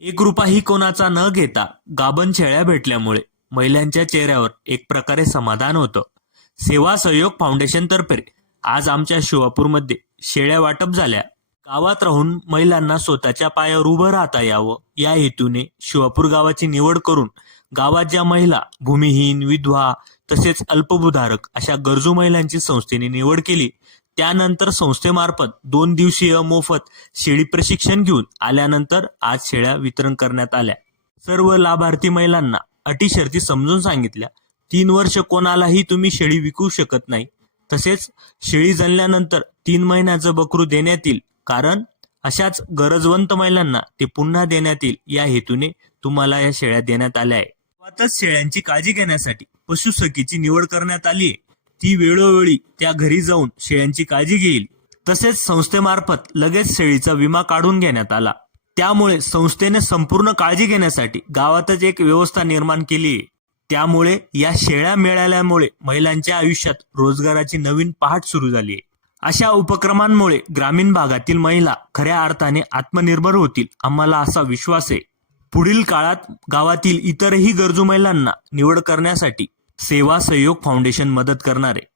एक रुपयाही कोणाचा न घेता गाभण शेळ्या भेटल्यामुळे महिलांच्या चेहऱ्यावर एक प्रकारे समाधान होतं. सेवा सहयोग फाउंडेशन तर्फे आज आमच्या शिवापूरमध्ये शेळ्या वाटप झाल्या. गावात राहून महिलांना स्वतःच्या पायावर उभं राहता यावं या हेतूने शिवापूर गावाची निवड करून गावात ज्या महिला भूमिहीन, विधवा तसेच अल्पभूधारक अशा गरजू महिलांची संस्थेने निवड केली. त्यानंतर संस्थेमार्फत 2 दिवसीय मोफत शेळी प्रशिक्षण घेऊन आल्यानंतर आज शेळ्या वितरण करण्यात आल्या. सर्व लाभार्थी महिलांना अटी शर्ती समजून सांगितल्या. 3 वर्ष कोणालाही तुम्ही शेळी विकू शकत नाही. तसेच शेळी जणल्यानंतर 3 महिन्याचं बकरू देण्यात येईल, कारण अशाच गरजवंत महिलांना ते पुन्हा देण्यात येईल या हेतूने तुम्हाला या शेळ्या देण्यात आल्या आहे. गावातच शेळ्यांची काळजी घेण्यासाठी पशुसखीची निवड करण्यात आली आहे. ती वेळोवेळी त्या घरी जाऊन शेळ्यांची काळजी घेईल. तसेच संस्थेमार्फत लगेच शेळीचा विमा काढून घेण्यात आला. त्यामुळे संस्थेने संपूर्ण काळजी घेण्यासाठी गावातच एक व्यवस्था निर्माण केली आहे. त्यामुळे या शेळ्या मिळाल्यामुळे महिलांच्या आयुष्यात रोजगाराची नवीन पहाट सुरू झाली आहे. अशा उपक्रमांमुळे ग्रामीण भागातील महिला खऱ्या अर्थाने आत्मनिर्भर होतील, आम्हाला असा विश्वास आहे. पुढील काळात गावातील इतरही गरजू महिलांना निवड करण्यासाठी सेवा सहयोग फाउंडेशन मदत करणार आहे.